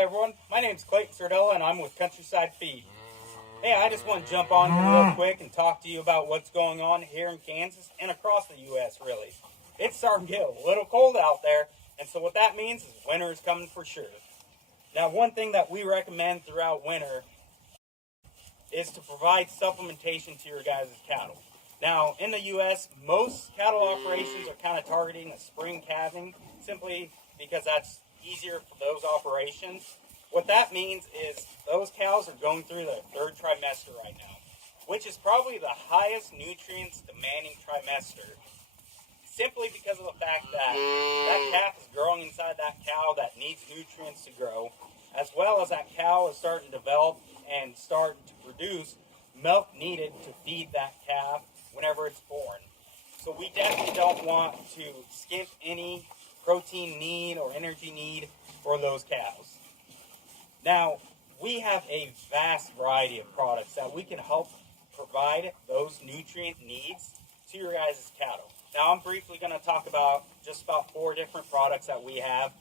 everyone, my name is Clayton Sardella and I'm with Countryside Feed. Hey, I just want to jump on here real quick and talk to you about what's going on here in Kansas and across the U.S. really. It's starting to get a little cold out there, and so what that means is winter is coming for sure. Now, one thing that we recommend throughout winter is to provide supplementation to your guys' cattle. Now, in the U.S., most cattle operations are kind of targeting a spring calving simply because that's easier for those operations. What that means is those cows are going through their third trimester right now, which is probably the highest nutrients demanding trimester, simply because of the fact that that calf is growing inside that cow that needs nutrients to grow, as well as that cow is starting to develop and starting to produce milk needed to feed that calf whenever it's born. So we definitely don't want to skimp any protein need or energy need for those cows. Now, we have a vast variety of products that we can help provide those nutrient needs to your guys' cattle. Now, I'm briefly going to talk about just about 4 different products that we have.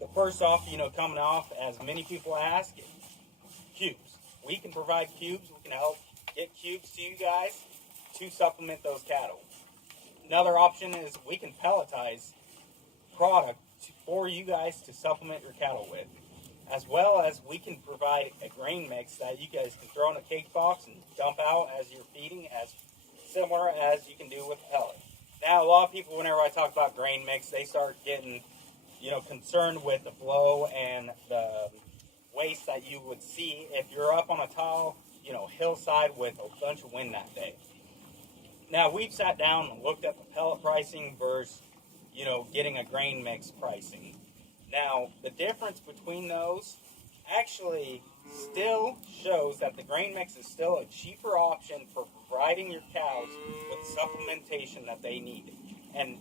The first off, coming off, as many people ask, cubes. We can provide cubes. We can help get cubes to you guys to supplement those cattle. Another option is we can pelletize product for you guys to supplement your cattle with, as well as we can provide a grain mix that you guys can throw in a cake box and dump out as you're feeding, as similar as you can do with pellet. Now, a lot of people, whenever I talk about grain mix, they start getting, concerned with the flow and the waste that you would see if you're up on a tall, hillside with a bunch of wind that day. Now, we've sat down and looked at the pellet pricing versus, getting a grain mix pricing. Now, the difference between those actually still shows that the grain mix is still a cheaper option for providing your cows with supplementation that they need. And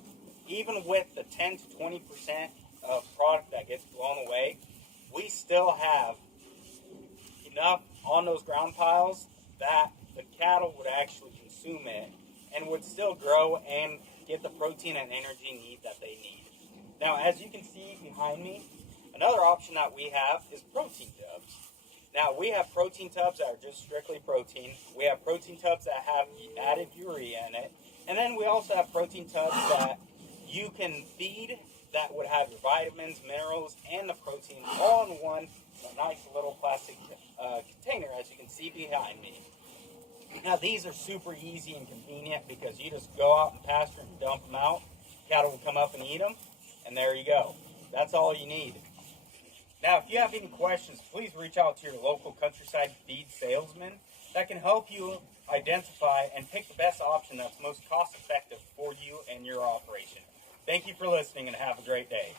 even with the 10 to 20% of product that gets blown away, we still have enough on those ground piles that the cattle would actually consume it and would still grow and get the protein and energy need that they need. Now, as you can see behind me, another option that we have is protein tubs. Now, we have protein tubs that are just strictly protein. We have protein tubs that have added urea in it. And then we also have protein tubs that you can feed that would have your vitamins, minerals, and the protein all in one nice little plastic container, as you can see behind me. Now, these are super easy and convenient because you just go out in pasture and dump them out. Cattle will come up and eat them, and there you go. That's all you need. Now, if you have any questions, please reach out to your local Countryside Feed salesman that can help you identify and pick the best option that's most cost-effective for you and your operation. Thank you for listening, and have a great day.